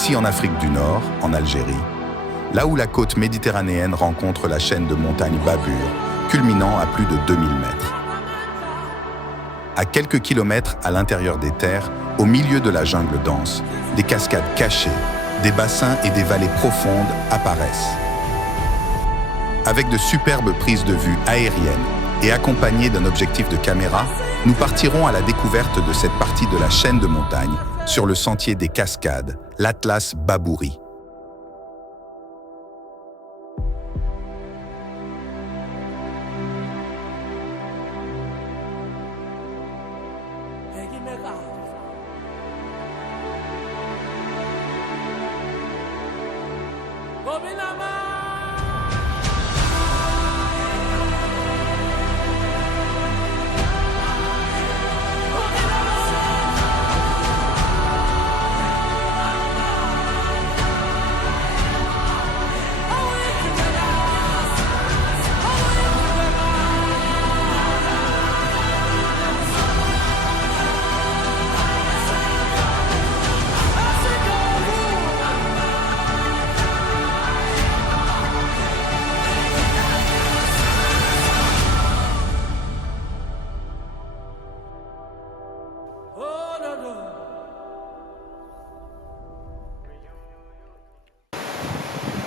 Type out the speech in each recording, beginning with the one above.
Ici en Afrique du Nord, en Algérie, là où la côte méditerranéenne rencontre la chaîne de montagnes Babur, culminant à plus de 2000 mètres. À quelques kilomètres à l'intérieur des terres, au milieu de la jungle dense, des cascades cachées, des bassins et des vallées profondes apparaissent. Avec de superbes prises de vue aériennes et accompagnées d'un objectif de caméra, nous partirons à la découverte de cette partie de la chaîne de montagnes sur le sentier des cascades, l'Atlas Babouri.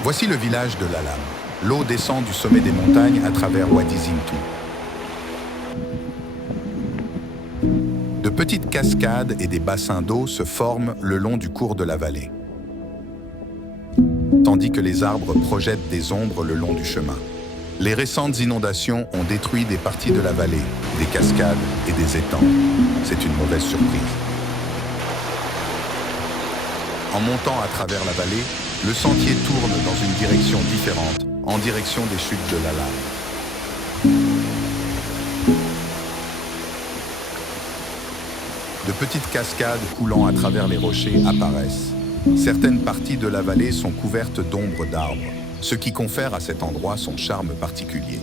Voici le village de Lalam. L'eau descend du sommet des montagnes à travers Wadi Zintou. De petites cascades et des bassins d'eau se forment le long du cours de la vallée, tandis que les arbres projettent des ombres le long du chemin. Les récentes inondations ont détruit des parties de la vallée, des cascades et des étangs. C'est une mauvaise surprise. En montant à travers la vallée, le sentier tourne dans une direction différente, en direction des chutes de Lalam. De petites cascades coulant à travers les rochers apparaissent. Certaines parties de la vallée sont couvertes d'ombres d'arbres, ce qui confère à cet endroit son charme particulier.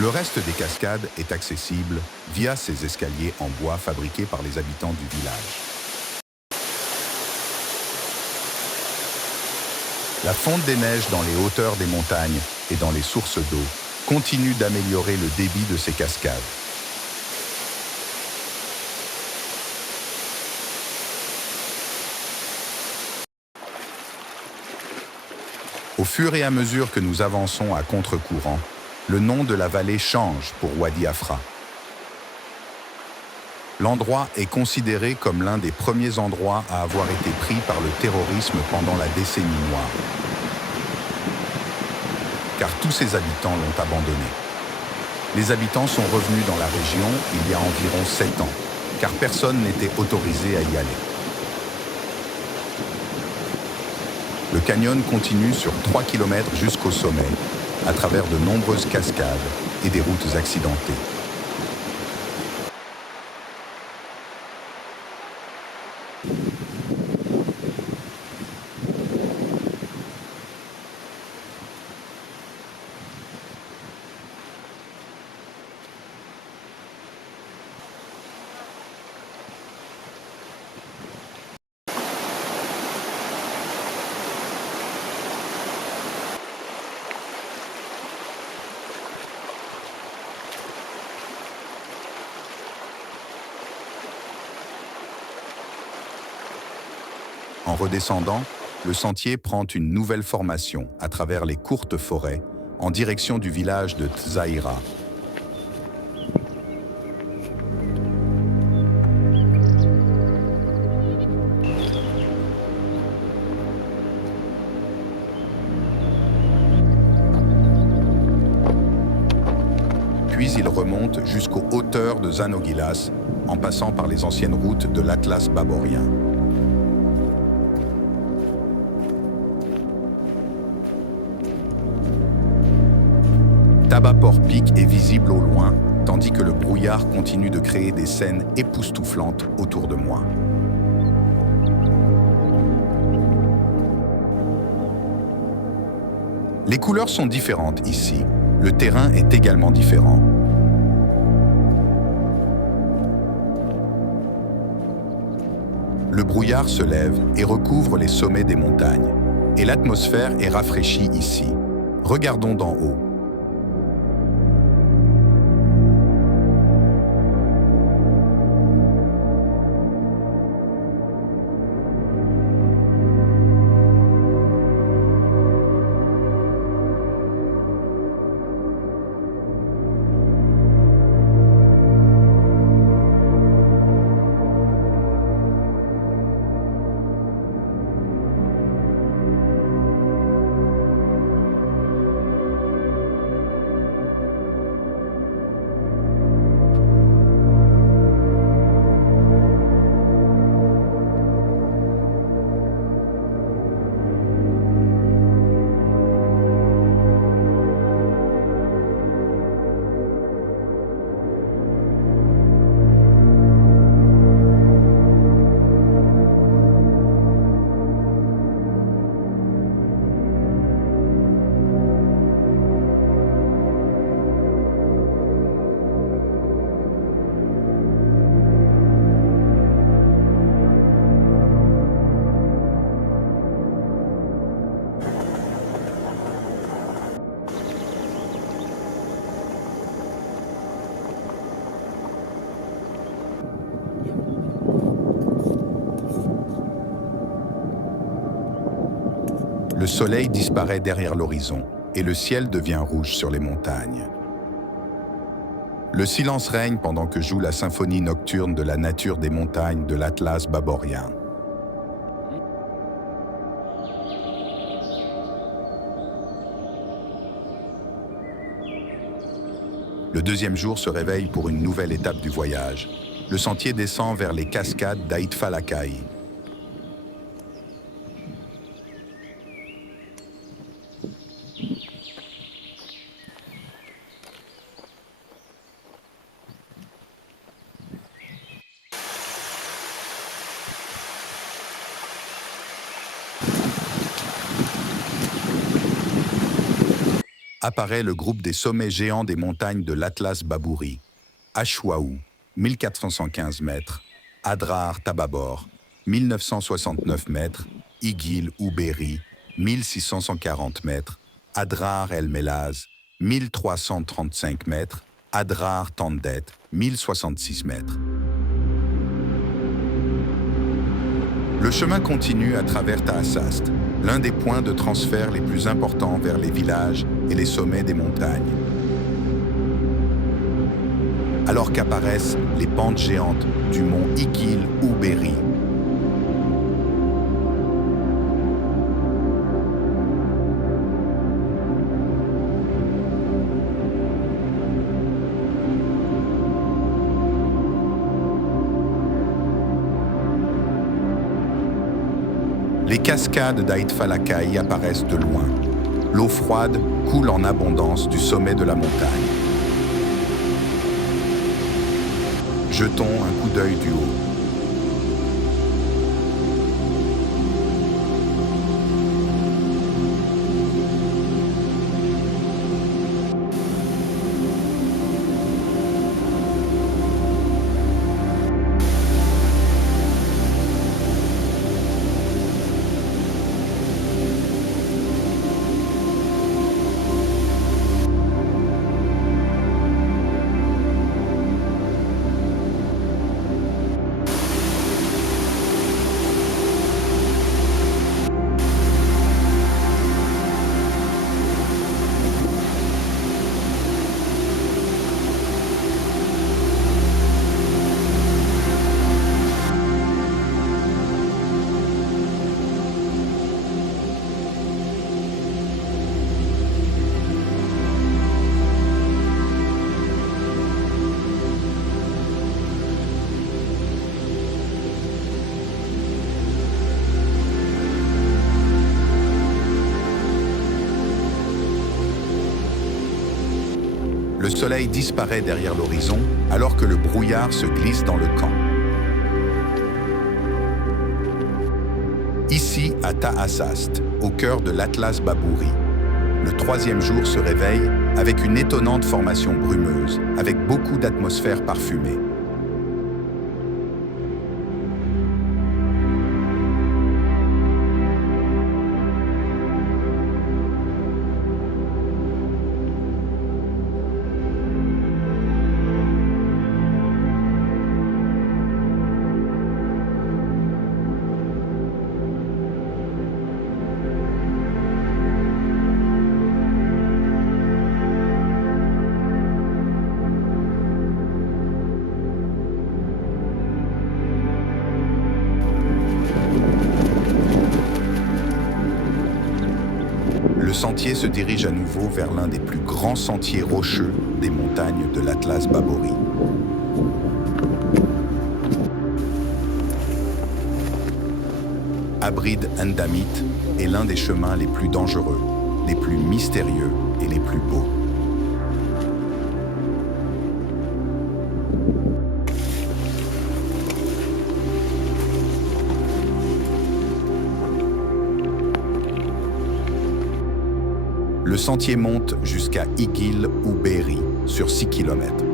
Le reste des cascades est accessible via ces escaliers en bois fabriqués par les habitants du village. La fonte des neiges dans les hauteurs des montagnes et dans les sources d'eau continue d'améliorer le débit de ces cascades. Au fur et à mesure que nous avançons à contre-courant, le nom de la vallée change pour Wadi Afra. L'endroit est considéré comme l'un des premiers endroits à avoir été pris par le terrorisme pendant la décennie noire, car tous ses habitants l'ont abandonné. Les habitants sont revenus dans la région il y a environ 7 ans, car personne n'était autorisé à y aller. Le canyon continue sur 3 km jusqu'au sommet, à travers de nombreuses cascades et des routes accidentées. En redescendant, le sentier prend une nouvelle formation à travers les courtes forêts en direction du village de Tzaïra. Puis Puis il remonte jusqu'aux hauteurs de Zanogilas, en passant par les anciennes routes de l'Atlas baborien. Tabaport Peak est visible au loin, tandis que le brouillard continue de créer des scènes époustouflantes autour de moi. Les couleurs sont différentes ici. Le terrain est également différent. Le brouillard se lève et recouvre les sommets des montagnes. Et l'atmosphère est rafraîchie ici. Regardons d'en haut. Le soleil disparaît derrière l'horizon et le ciel devient rouge sur les montagnes. Le silence règne pendant que joue la symphonie nocturne de la nature des montagnes de l'Atlas baborien. Le deuxième jour se réveille pour une nouvelle étape du voyage. Le sentier descend vers les cascades d'Aitfalakai. Apparaît le groupe des sommets géants des montagnes de l'Atlas Babouri, Ashwaou, 1415 mètres, Adrar Tababor, 1969 mètres, Igil Ouberi, 1640 mètres, Adrar El Melaz, 1335 mètres, Adrar Tandet, 1066 mètres. Le chemin continue à travers Taasast, l'un des points de transfert les plus importants vers les villages et les sommets des montagnes. Alors qu'apparaissent les pentes géantes du mont Igil Ouberi. Les cascades d'Aitfalakai apparaissent de loin. L'eau froide coule en abondance du sommet de la montagne. Jetons un coup d'œil du haut. soleil disparaît derrière l'horizon alors que le brouillard se glisse dans le camp. Ici, à Tahassast, au cœur de l'Atlas Babouri, le troisième jour se réveille avec une étonnante formation brumeuse, avec beaucoup d'atmosphère parfumée. Le sentier se dirige à nouveau vers l'un des plus grands sentiers rocheux des montagnes de l'Atlas Babouri. Abrid Ndamit est l'un des chemins les plus dangereux, les plus mystérieux et les plus beaux. Le sentier monte jusqu'à Igil ou Béri, sur 6 km.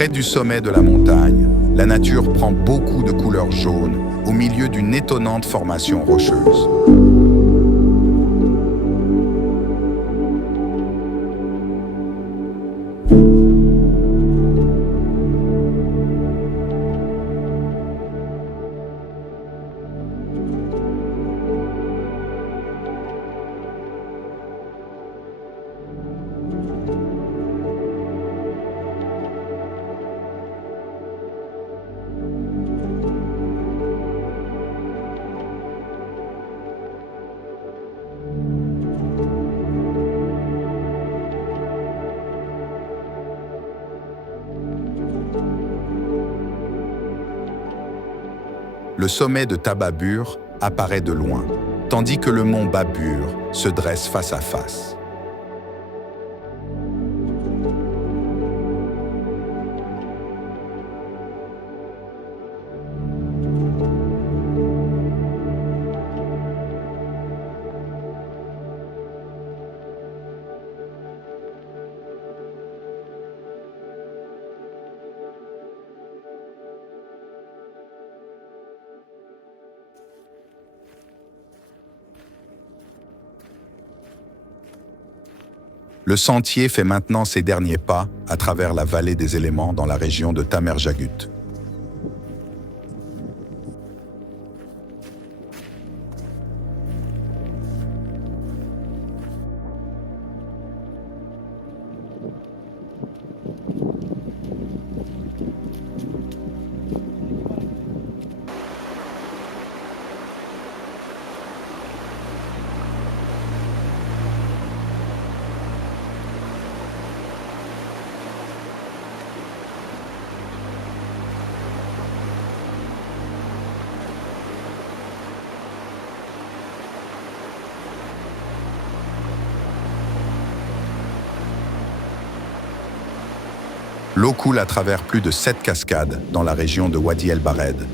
Près du sommet de la montagne, la nature prend beaucoup de couleurs jaunes au milieu d'une étonnante formation rocheuse. Le sommet de Tababur apparaît de loin, tandis que le mont Babur se dresse face à face. Le sentier fait maintenant ses derniers pas à travers la vallée des éléments dans la région de Tamerjagut. L'eau coule à travers plus de 7 cascades dans la région de Wadi El Bared.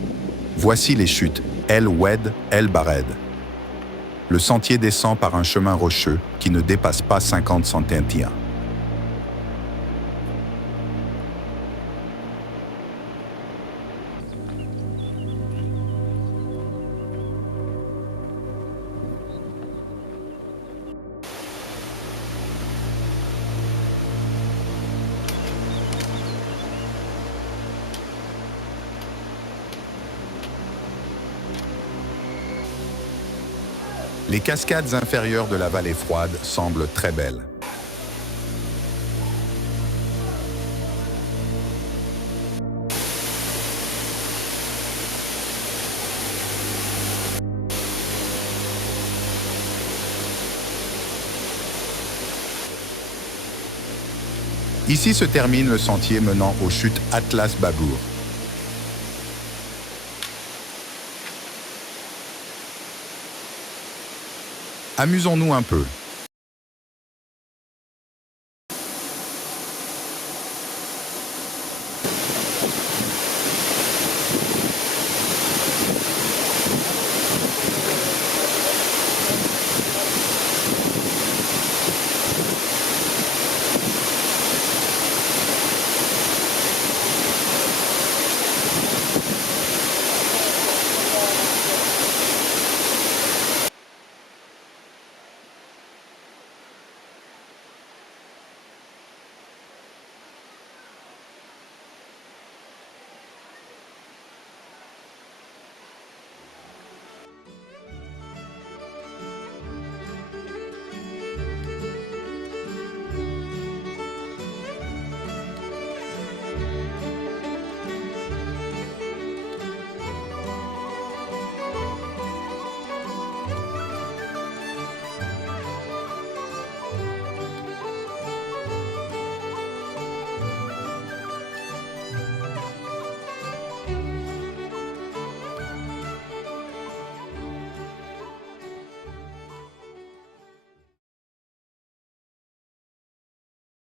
Voici les chutes El Oued El Bared. Le sentier descend par un chemin rocheux qui ne dépasse pas 50 cm. Les cascades inférieures de la vallée froide semblent très belles. Ici se termine le sentier menant aux chutes Atlas Babour. Amusons-nous un peu.